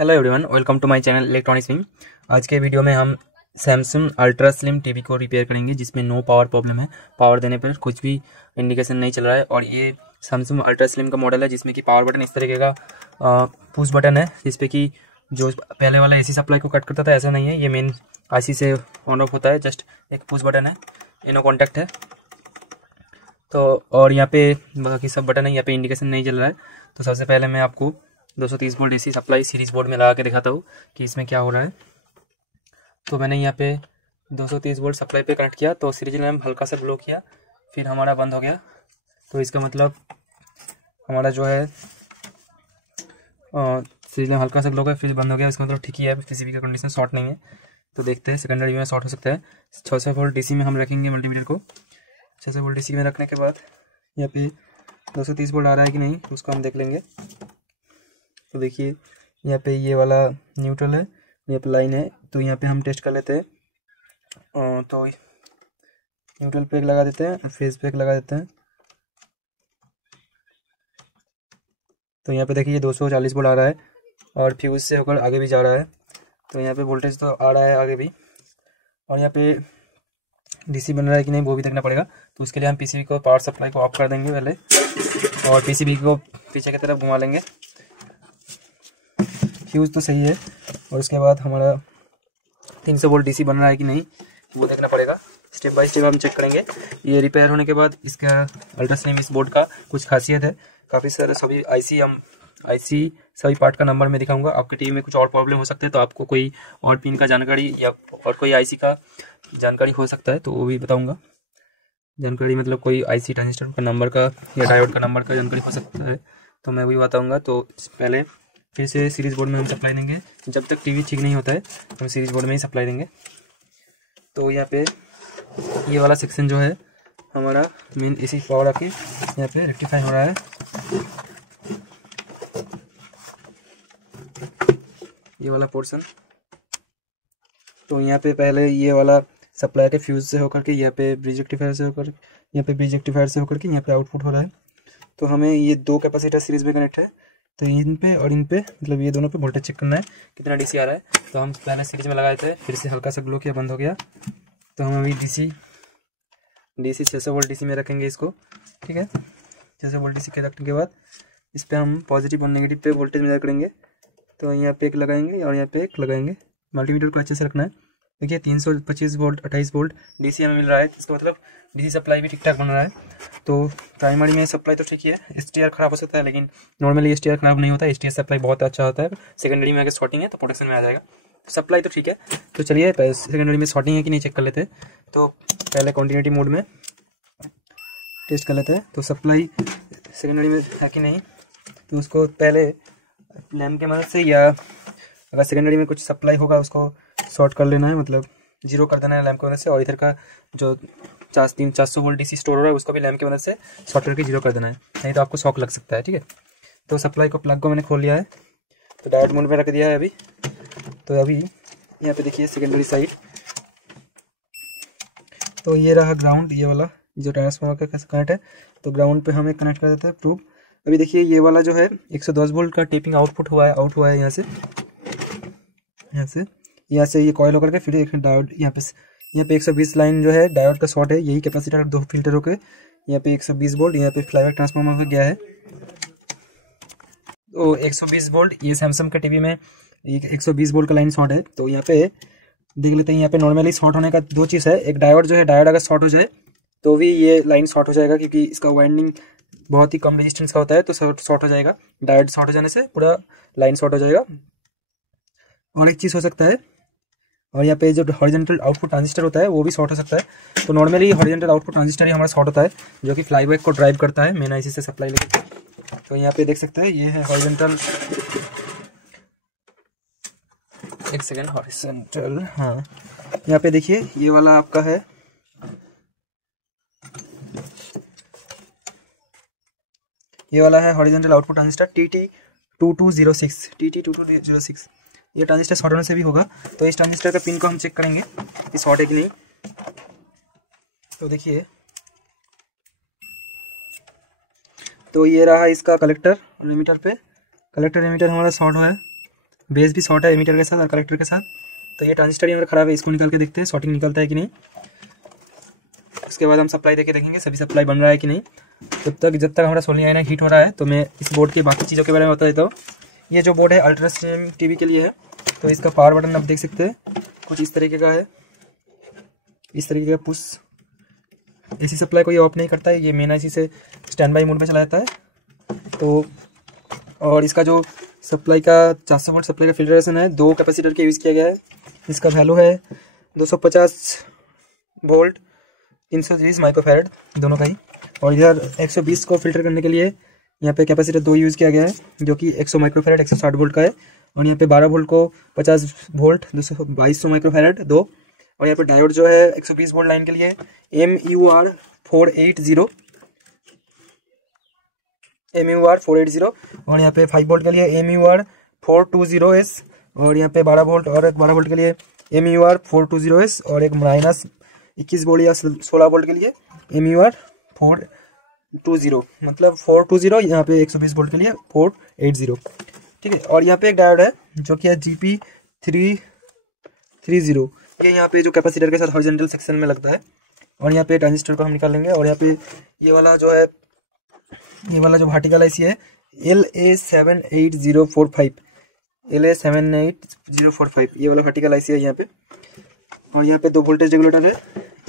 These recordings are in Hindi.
Hello everyone, welcome to my channel electronics wing. आज के वीडियो में हम सैमसंग अल्ट्रा स्लिम टीवी को रिपेयर करेंगे जिसमें नो पावर प्रॉब्लम है। पावर देने पर कुछ भी इंडिकेशन नहीं चल रहा है। और ये सैमसंग अल्ट्रा स्लिम का मॉडल है जिसमें कि पावर बटन इस तरीके का पुश बटन है, जिसपे कि जो पहले वाला एसी सप्लाई को कट करता था ऐसा नहीं है। ये मेन आईसी से ऑन ऑफ होता है, जस्ट एक पुश बटन है, इनो कॉन्टैक्ट है। तो और यहाँ पे बाकी सब बटन है, यहाँ पे इंडिकेशन नहीं चल रहा है। तो सबसे पहले मैं आपको 230 volt AC supply series board में लगा के दिखाता हूँ कि इसमें क्या हो रहा है। तो मैंने यहाँ पे 230 वोल्ट सप्लाई पे कनेक्ट किया तो सीरीज लैम्प हल्का सा ग्लो किया, फिर हमारा बंद हो गया। तो इसका मतलब हमारा जो है सीरीज लैम्प हल्का सा ग्लो किया फिर बंद हो गया, इसका मतलब ठीक ही है, पीसीबी का कंडीशन शॉर्ट नहीं है। तो देखते हैं सेकेंडरी में शॉर्ट हो सकता है। 600 वोल्ट डीसी में हम रखेंगे मल्टीमीटर को। 600 वोल्ट डीसी में रखने के बाद यहाँ पे 230 वोल्ट आ रहा है कि नहीं उसको हम देख लेंगे। तो देखिए यहाँ पे ये वाला न्यूट्रल है, यहाँ पे लाइन है, तो यहाँ पे हम टेस्ट कर लेते हैं। तो न्यूट्रल पे एक लगा देते हैं, फेज पे एक लगा देते हैं। तो यहाँ पे देखिए 240 वोल्ट आ रहा है और फ्यूज से होकर आगे भी जा रहा है। तो यहाँ पे वोल्टेज तो आ रहा है आगे भी, और यहाँ पे डीसी बन रहा है कि नहीं वो भी देखना पड़ेगा। तो उसके लिए हम पीसीबी को पावर सप्लाई को ऑफ कर देंगे पहले, और पीसीबी को पीछे की तरफ घुमा लेंगे। फ्यूज़ तो सही है, और उसके बाद हमारा 300 वोल्ट डीसी बन रहा है कि नहीं वो देखना पड़ेगा। स्टेप बाय स्टेप हम चेक करेंगे। ये रिपेयर होने के बाद इसका अल्ट्रा स्लिम इस बोर्ड का कुछ खासियत है, काफ़ी सारे सभी आईसी सभी पार्ट का नंबर मैं दिखाऊंगा। आपके टीवी में कुछ और प्रॉब्लम हो सकते हैं तो आपको कोई और पिन का जानकारी या और कोई आईसी का जानकारी हो सकता है तो वो भी बताऊँगा। जानकारी मतलब कोई आईसी ट्रांजिस्टर का नंबर का या डायोड का नंबर का जानकारी हो सकता है तो मैं वही बताऊँगा। तो पहले फिर से सीरीज बोर्ड में हम सप्लाई देंगे। जब तक टीवी ठीक नहीं होता है हम सीरीज बोर्ड में ही सप्लाई देंगे। तो यहाँ पे ये वाला सेक्शन जो है हमारा मेन इसी पावर आके यहाँ पे रेक्टिफाई हो रहा है। ये वाला पोर्शन, तो यहाँ पे पहले ये वाला सप्लाई के फ्यूज से होकर के यहाँ पे ब्रिज रेक्टिफायर से होकर यहाँ पे आउटपुट हो रहा है। तो हमें ये दो कैपेसिटर सीरीज में कनेक्ट है, तो इन पे और इन पे मतलब ये दोनों पे वोल्टेज चेक करना है कितना डीसी आ रहा है। तो हम पहले सीरीज में लगाए थे, फिर से हल्का सा ग्लो किया, बंद हो गया। तो हम अभी डीसी 600 वोल्ट डीसी में रखेंगे इसको, ठीक है। 600 वोल्ट डीसी के रखने के बाद इस पर हम पॉजिटिव और नेगेटिव पे वोल्टेज मेजर करेंगे। तो यहाँ पे एक लगाएंगे और यहाँ पे एक लगाएंगे। मल्टीमीटर को अच्छे से रखना है। देखिए 325 वोल्ट 28 वोल्ट डीसी हमें मिल रहा है, इसका मतलब डीसी सप्लाई भी ठीक ठाक बन रहा है। तो प्राइमरी में सप्लाई तो ठीक ही है, एसटीआर खराब हो सकता है लेकिन नॉर्मली एसटीआर खराब नहीं होता है, एसटीआर सप्लाई बहुत अच्छा होता है। सेकेंडरी में अगर शॉर्टिंग है तो प्रोटेक्शन में आ जाएगा, तो सप्लाई तो ठीक है। तो चलिए सेकेंडरी में शॉर्टिंग है कि नहीं चेक कर लेते हैं। तो पहले कॉन्टिन्यूटी मोड में टेस्ट कर लेते हैं तो सप्लाई सेकेंडरी में है कि नहीं। तो उसको पहले लैम्प की मदद से या अगर सेकेंडरी में कुछ सप्लाई होगा उसको शॉर्ट कर लेना है, मतलब जीरो कर देना है लैम्प की मदद से। और इधर का जो 400 वोल्ट डीसी स्टोर हो रहा है उसको भी लैम्प की मदद से शॉर्ट करके जीरो कर देना है, नहीं तो आपको शॉक लग सकता है, ठीक है। तो सप्लाई को प्लग को मैंने खोल लिया है, तो डायोड मोड में रख दिया है अभी। तो अभी यहाँ पे देखिए सेकेंडरी साइड, तो ये रहा ग्राउंड, ये वाला जो ट्रांसफार्मर का कनेक्ट है। तो ग्राउंड पे हमें कनेक्ट कर देता है प्रूफ। अभी देखिए ये वाला जो है 110 वोल्ट का टेपिंग आउटपुट हुआ है, आउट हुआ है यहाँ से ये कॉइल होकर के फिर एक डायोड यहाँ पे 120 लाइन जो है डायोड का शॉर्ट है, यही कैपेसिटर 2 फिल्टर होकर यहाँ पे 120 वोल्ट यहाँ पे फ्लाईबैक ट्रांसफार्मर हो गया है। तो 120 वोल्ट ये सैमसंग के टीवी में 120 वोल्ट का लाइन शॉर्ट है। तो यहाँ पे देख लेते हैं, यहाँ पे नॉर्मली शॉर्ट होने का दो चीज़ है, एक डायोड जो है, डायोड अगर शॉर्ट हो जाए तो भी ये लाइन शॉर्ट हो जाएगा क्योंकि इसका वाइंडिंग बहुत ही कम रेजिस्टेंस का होता है, तो शॉर्ट हो जाएगा। डायोड शॉर्ट हो जाने से पूरा लाइन शॉर्ट हो जाएगा। और एक चीज़ हो सकता है, और यहाँ पे जो हॉरिजॉन्टल आउटपुट ट्रांजिस्टर होता है वो भी शॉर्ट हो सकता है। तो नॉर्मली हॉरिजॉन्टल आउटपुट ट्रांजिस्टर ही हमारा शॉर्ट होता है जो कि फ्लाईबैक को ड्राइव करता है मेन आईसी से सप्लाई लेकर। तो यहाँ पे देख सकते हैं ये है हॉरिजॉन्टल, एक सेकेंड, हॉरिजॉन्टल, हाँ यहाँ पे देखिए ये वाला आपका है, ये वाला है हॉरिजॉन्टल आउटपुट ट्रांजिस्टर TT2206। ये ट्रांजिस्टर शॉर्ट होने से भी होगा। तो इस ट्रांजिस्टर का पिन को हम चेक करेंगे कि शॉर्ट है कि नहीं। तो देखिए, तो ये रहा इसका कलेक्टर एमिटर पे, कलेक्टर एमिटर हमारा शॉर्ट हुआ है। बेस भी शॉर्ट है एमीटर के साथ और कलेक्टर के साथ। तो ये ट्रांजिस्टर यहाँ पर खराब है, इसको निकाल के देखते हैं शॉर्टिंग निकलता है कि नहीं। उसके बाद हम सप्लाई देके देखेंगे सभी सप्लाई बन रहा है कि नहीं। जब तक हमारा सोनी आईना हीट हो रहा है तो मैं इस बोर्ड के बाकी चीज़ों के बारे में बता देता हूँ। ये जो बोर्ड है अल्ट्रा स्ट्रीम टीवी के लिए है। तो इसका पावर बटन आप देख सकते हैं कुछ इस तरीके का है, इस तरीके का पुश। एसी सप्लाई को ये ऑफ नहीं करता है, ये मेन आईसी से स्टैंड बाई मोड में चला जाता है। तो और इसका जो सप्लाई का 400 वोल्ट सप्लाई का फिल्ट्रेशन है, 2 कैपेसिटर के यूज़ किया गया है। इसका वैल्यू है 250 वोल्ट 330 माइक्रोफैरड दोनों का ही। और इधर 120 को फिल्टर करने के लिए यहाँ पे कैपेसिटर 2 यूज़ किया गया है, जो कि 100 माइक्रोफैरड 160 वोल्ट का है। और यहाँ पे 12 वोल्ट को 50 वोल्ट 2200 माइक्रोफैरड 2। और यहाँ पे डायोड जो है 120 वोल्ट लाइन के लिए MUR 480 और यहाँ पे 5 वोल्ट के लिए MUR 420S। और यहाँ पे 12 वोल्ट और 12 वोल्ट के लिए MUR 420S और एक माइनस 21 वोल्ट या 16 वोल्ट के लिए MUR 420, मतलब 420 यहाँ पे 120 वोल्ट के लिए 480। ठीक है। और यहाँ पे एक डायोड है जो कि है GP330, ये यहाँ पे जो कैपेसिटर के साथ हॉरिजॉन्टल सेक्शन में लगता है। और यहाँ पे ट्रांजिस्टर को हम निकाल लेंगे। और यहाँ पे ये वाला जो है, ये वाला जो वर्टिकल आईसी है LA78045, LA78045, ये वाला वर्टिकल आईसी है यहाँ पे। और यहाँ पे 2 वोल्टेज रेगुलेटर है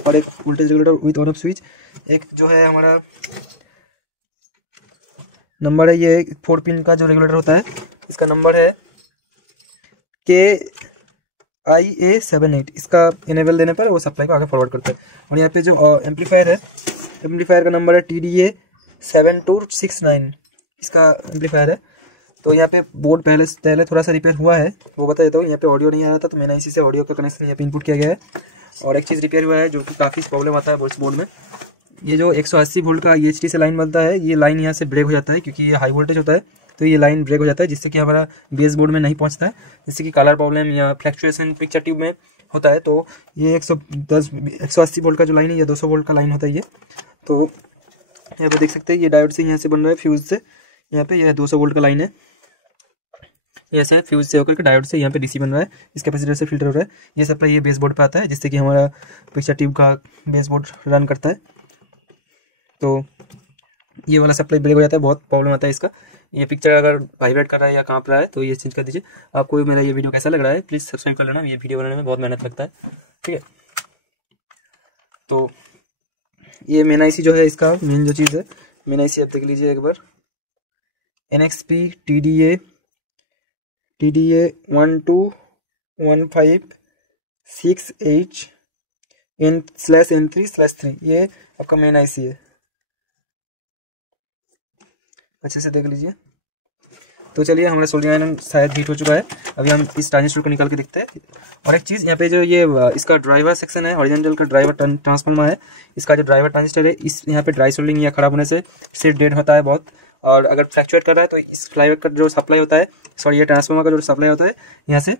और एक voltage regulator with on off switch. एक जो है हमारा नंबर है, ये 4 पिन का जो रेगुलेटर होता है इसका नंबर है KIA78। इसका इनेबल देने पर वो सप्लाई को आगे फॉरवर्ड करता है। और यहाँ पे जो एम्पलीफायर है, एम्पलीफायर का नंबर है TDA7269, इसका एम्पलीफायर है। तो यहाँ पे बोर्ड पहले थोड़ा सा रिपेयर हुआ है, वो बता देता हूँ। यहाँ पे ऑडियो नहीं आ रहा था तो मैंने इसी से ऑडियो का कनेक्शन यहाँ पे इनपुट किया गया है। और एक चीज़ रिपेयर हुआ है जो कि काफ़ी प्रॉब्लम आता है बोर्ड में, ये जो 180 वोल्ट का EHT से लाइन बनता है, ये लाइन यहाँ से ब्रेक हो जाता है क्योंकि ये हाई वोल्टेज होता है। तो ये लाइन ब्रेक हो जाता है जिससे कि हमारा बेस बोर्ड में नहीं पहुँचता है, जिससे कि कलर प्रॉब्लम या फ्लैक्चुएशन पिक्चर ट्यूब में होता है। तो ये 180 वोल्ट का जो लाइन है ये 200 वोल्ट का लाइन होता है ये। तो यहाँ पे देख सकते हैं ये डायोड से यहाँ से बन रहा है फ्यूज से, यहाँ पे यह 200 वोल्ट का लाइन है, ऐसे फ्यूज से होकर के डायोड से यहाँ पे DC बन रहा है, इस कैपेसिटर से फिल्टर हो रहा है। ये सप्लाई ये बेस बोर्ड पे आता है जिससे कि हमारा पिक्चर ट्यूब का बेस बोर्ड रन करता है। तो ये वाला सप्लाई ब्रेक हो जाता है, बहुत प्रॉब्लम आता है इसका। ये पिक्चर अगर वाइब्रेट कर रहा है या कांप रहा है तो ये चेंज कर दीजिए। आपको मेरा ये वीडियो कैसा लग रहा है प्लीज़ सब्सक्राइब कर लेना, ये वीडियो बनाने में बहुत मेहनत लगता है। ठीक है। तो ये मेन आईसी जो है, इसका मेन जो चीज़ है, मेन आईसी आप देख लीजिए एक बार, NXP TDA 12156H/N3/3, ये आपका मेन आईसी है, अच्छे से देख लीजिए। तो चलिए हमारा सोल्डरिंग आयरन शायद हीट हो चुका है, अभी हम इस ट्रांजिस्टर को निकाल के देखते हैं। और एक चीज़ यहाँ पे जो ये इसका ड्राइवर सेक्शन है, हॉरिजॉन्टल का ड्राइवर ट्रांसफार्मर है, इसका जो ड्राइवर ट्रांजिस्टर है, इस यहाँ पे ड्राई सोल्डरिंग या खराब होने से सिर डेड होता है बहुत। और अगर फ्लैक्चुएट कर रहा है तो इस ड्राइवर का जो सप्लाई होता है, सॉरी ये ट्रांसफार्मर का जो सप्लाई होता है यहाँ से,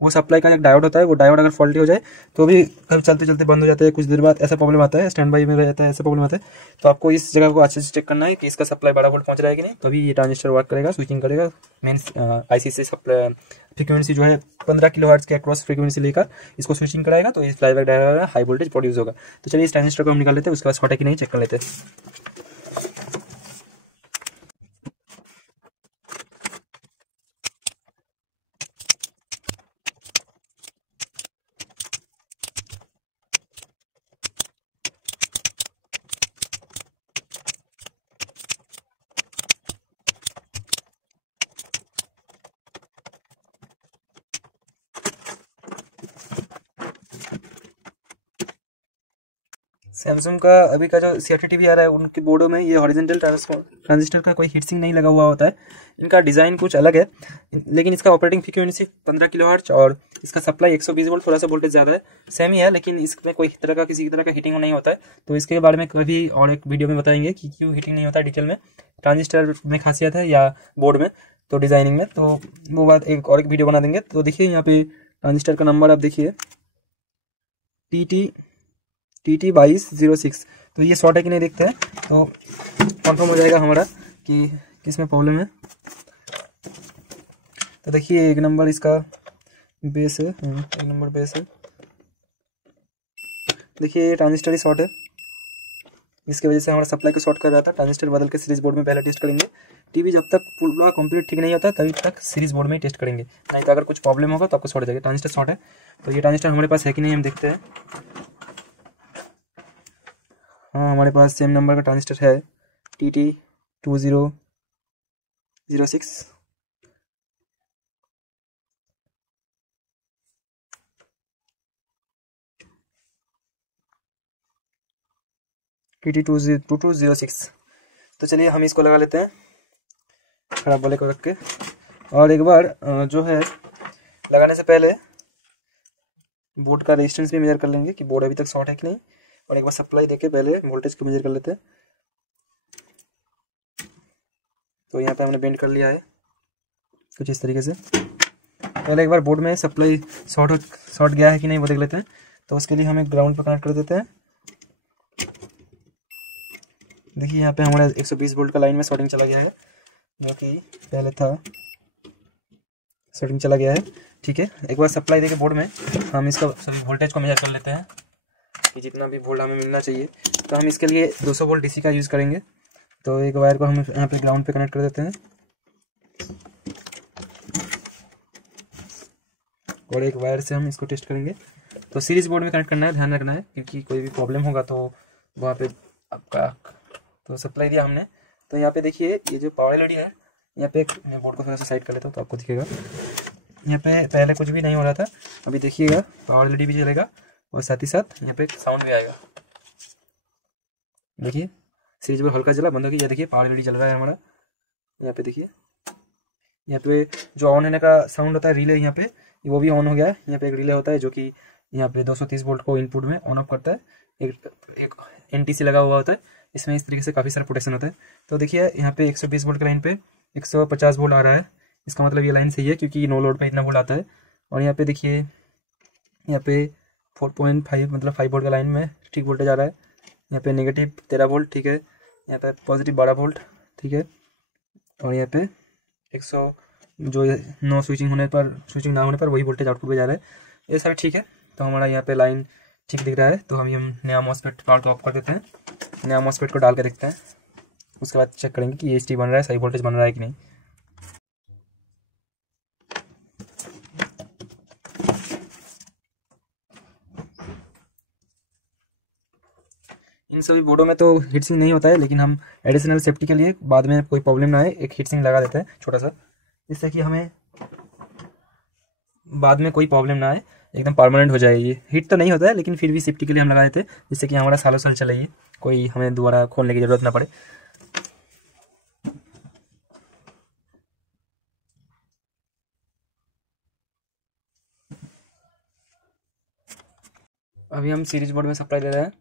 वो सप्लाई का एक डायोड होता है, वो डायोड अगर फॉल्टी हो जाए तो भी कभी चलते चलते बंद हो जाता है, कुछ देर बाद ऐसा प्रॉब्लम आता है, स्टैंड बाई में रह जाता है, ऐसा प्रॉब्लम आता है। तो आपको इस जगह को अच्छे से चेक करना है कि इसका सप्लाई 12 वोल्ट पहुंच रहा है कि नहीं, तभी ये ट्रांजिस्टर वर्क करेगा, स्विचिंग करेगा। मेन आईसी से सप्लाई फ्रीक्वेंसी जो है 15 किलोहर्ट्ज़ के अक्रॉस फ्रीक्वेंसी लेकर इसको स्विचिंग कराएगा, तो इस flyback diode high voltage produce होगा। तो चलिए इस ट्रांजिस्टर को हम निकाल लेते हैं, उसके बाद शॉर्ट है कि नहीं चेक कर लेते हैं। सैमसंग का अभी का जो CRT टीवी आ रहा है उनके बोर्डों में ये हॉरिजॉन्टल ट्रांजिस्टर का कोई हीटसिंक नहीं लगा हुआ होता है। इनका डिज़ाइन कुछ अलग है, लेकिन इसका ऑपरेटिंग फ्रीक्वेंसी 15 किलोहर्ट्ज़ और इसका सप्लाई 120 वोल्ट, थोड़ा सा वोल्टेज ज़्यादा है, सेम ही है, लेकिन इसमें कोई तरह का किसी तरह का हीटिंग नहीं होता है। तो इसके बारे में कभी और एक वीडियो में बताएंगे कि क्यों हीटिंग नहीं होता है डिटेल में, ट्रांजिस्टर में खासियत है या बोर्ड में, तो डिज़ाइनिंग में, तो वो बात एक और एक वीडियो बना देंगे। तो देखिए यहाँ पे ट्रांजिस्टर का नंबर आप देखिए TT2206। तो ये शॉर्ट है कि नहीं देखते हैं तो कंफर्म हो जाएगा हमारा कि किसमें प्रॉब्लम है। तो देखिए 1 नंबर इसका बेस है, 1 नंबर बेस है। देखिए ये ट्रांजिस्टर ही शॉर्ट है, इसकी वजह से हमारा सप्लाई को शॉर्ट कर रहा था। ट्रांजिस्टर बदल के सीरीज बोर्ड में पहले टेस्ट करेंगे। टीवी जब तक पूरा कंप्लीट ठीक नहीं होता तभी तक सीरीज बोर्ड में ही टेस्ट करेंगे, नहीं तो अगर कुछ प्रॉब्लम होगा तो आपको शॉर्ट जाएगा। ट्रांजिस्टर शॉर्ट है, तो ये ट्रांजिस्टर हमारे पास है कि नहीं हम देखते हैं। हाँ हमारे पास सेम नंबर का ट्रांजिस्टर है, TT2006। TT2206। तो चलिए हम इसको लगा लेते हैं खराब वाले को रख के। और एक बार जो है लगाने से पहले बोर्ड का रेजिस्टेंस भी मेजर कर लेंगे कि बोर्ड अभी तक शॉर्ट है कि नहीं। और एक बार सप्लाई देके पहले वोल्टेज को मेजर कर लेते हैं। तो यहाँ पे हमने बेंड कर लिया है कुछ इस तरीके से। पहले एक बार बोर्ड में सप्लाई शॉर्ट गया है कि नहीं वो देख लेते हैं। तो उसके लिए हम एक ग्राउंड पर कनेक्ट कर देते हैं। देखिए यहाँ पे हमारा 120 वोल्ट का लाइन में शॉर्टिंग चला गया है, जो कि पहले था, शॉर्टिंग चला गया है। ठीक है, एक बार सप्लाई देके बोर्ड में हम इसका सभी वोल्टेज को मेजर कर लेते हैं कि जितना भी वोल्ट हमें मिलना चाहिए। तो हम इसके लिए 200 वोल्ट डीसी का यूज़ करेंगे। तो एक वायर को हम यहाँ पे ग्राउंड पे कनेक्ट कर देते हैं और एक वायर से हम इसको टेस्ट करेंगे। तो सीरीज बोर्ड में कनेक्ट करना है, ध्यान रखना है, क्योंकि कोई भी प्रॉब्लम होगा तो वहाँ पे आपका। तो सप्लाई दिया हमने। तो यहाँ पे देखिए ये जो पावर एलईडी है, यहाँ पे मैं बोर्ड को थोड़ा सा साइड कर लेता हूँ तो आपको दिखेगा। यहाँ पे पहले कुछ भी नहीं हो रहा था, अभी देखिएगा पावर एलईडी भी जलेगा और साथ ही साथ यहाँ पे साउंड भी आएगा। देखिए सीरीज बोर्ड हल्का जला, बंद हो गया। देखिए पावर एलईडी जल रहा है हमारा। यहाँ पे देखिए, यहाँ पे जो ऑन होने का साउंड होता है रिले, यहाँ पे वो भी ऑन हो गया है। यहाँ पे एक रिले होता है जो कि यहाँ पे 230 वोल्ट को इनपुट में ऑन ऑफ करता है। एक NTC लगा हुआ होता है इसमें। इस तरीके से काफ़ी सारा प्रोटेक्शन होता है। तो देखिए यहाँ पे 120 वोल्ट का लाइन पे 150 वोल्ट आ रहा है। इसका मतलब ये लाइन सही है, क्योंकि नो लोड पे इतना वोल्ट आता है। और यहाँ पे देखिए, यहाँ पे 4.5 मतलब 5 वोल्ट का लाइन में ठीक वोल्टेज आ रहा है। यहाँ पे नेगेटिव 13 वोल्ट, ठीक है। यहाँ पे पॉजिटिव 12 वोल्ट, ठीक है। और यहाँ पे 100 जो नो स्विचिंग होने पर, स्विचिंग ना होने पर वही वोल्टेज आउटपुट में जा रहा है। ये सब ठीक है। तो हमारा यहाँ पे लाइन ठीक दिख रहा है। तो हम नया मॉसफेट पावर को ऑफ कर देते हैं। नया मॉसफेट को डाल के देखते हैं, उसके बाद चेक करेंगे कि एचटी बन रहा है, सही वोल्टेज बन रहा है कि नहीं। इन सभी बोर्डों में तो हीट सिंक नहीं होता है, लेकिन हम एडिशनल सेफ्टी के लिए बाद में कोई प्रॉब्लम ना आए एक हीट सिंक लगा देते हैं छोटा सा, जिससे कि हमें बाद में कोई प्रॉब्लम ना आए, एकदम परमानेंट हो जाए। ये हीट तो नहीं होता है, लेकिन फिर भी सेफ्टी के लिए हम लगा देते हैं, जिससे कि हमारा सालों साल चले, ये कोई हमें दोबारा खोलने की ज़रूरत ना पड़े। अभी हम सीरीज बोर्ड में सप्लाई दे रहे हैं।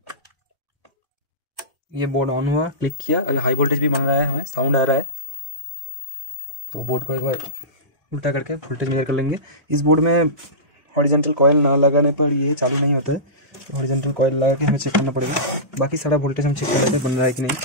ये बोर्ड ऑन हुआ, क्लिक किया, अभी हाई वोल्टेज भी बन रहा है, हमें साउंड आ रहा है। तो बोर्ड को एक बार उल्टा करके वोल्टेज मेजर कर लेंगे। इस बोर्ड में हॉरिजॉन्टल कॉइल ना लगाने पर ये चालू नहीं होता है, तो हॉरिजॉन्टल कॉइल लगा के हमें चेक करना पड़ेगा। बाकी सारा वोल्टेज हम चेक कर लेते हैं बन रहा है कि नहीं।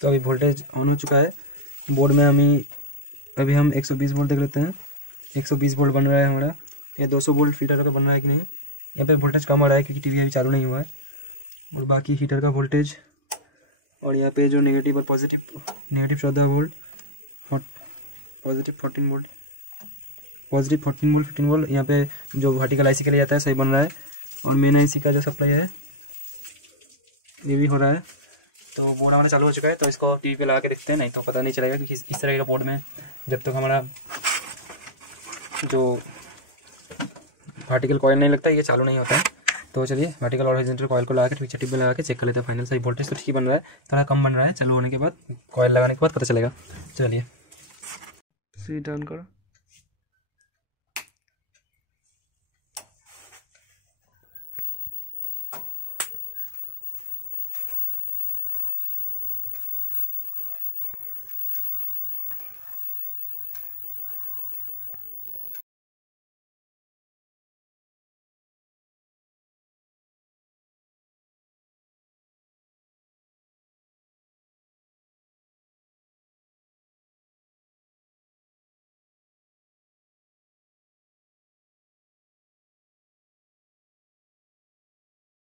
तो अभी वोल्टेज ऑन हो चुका है बोर्ड में। अभी हम 120 वोल्ट देख लेते हैं। 120 वोल्ट बन रहा है हमारा। ये 200 वोल्ट फिल्टर का बन रहा है कि नहीं। यहाँ पे वोल्टेज कम आ रहा है क्योंकि टीवी अभी चालू नहीं हुआ है। और बाकी हीटर का वोल्टेज, और यहाँ पे जो नेगेटिव और positive, negative 14 volt, positive 14 volt, positive 14 volt, 15 volt, यहाँ पे जो वर्टिकल आईसी के लिए जाता है सही बन रहा है। और मेन आईसी का जो सप्लाई है ये भी हो रहा है। तो बोर्ड हमारा चालू हो चुका है। तो इसको टीवी पे लगा के देखते हैं, नहीं तो पता नहीं चलेगा, क्योंकि इस तरह का बोर्ड में जब तक हमारा जो वर्टिकल कॉइल नहीं लगता ये चालू नहीं होता है। तो चलिए वर्टिकल और हॉरिजॉन्टल कॉइल को लगा के ठीक टिप में लगा के चेक कर लेते हैं। फाइनल सही वोल्टेज तो ठीक ही बन रहा है, थोड़ा कम बन रहा है। चालू होने के बाद, कॉइल लगाने के बाद पता चलेगा। चलिए, सी डन करो।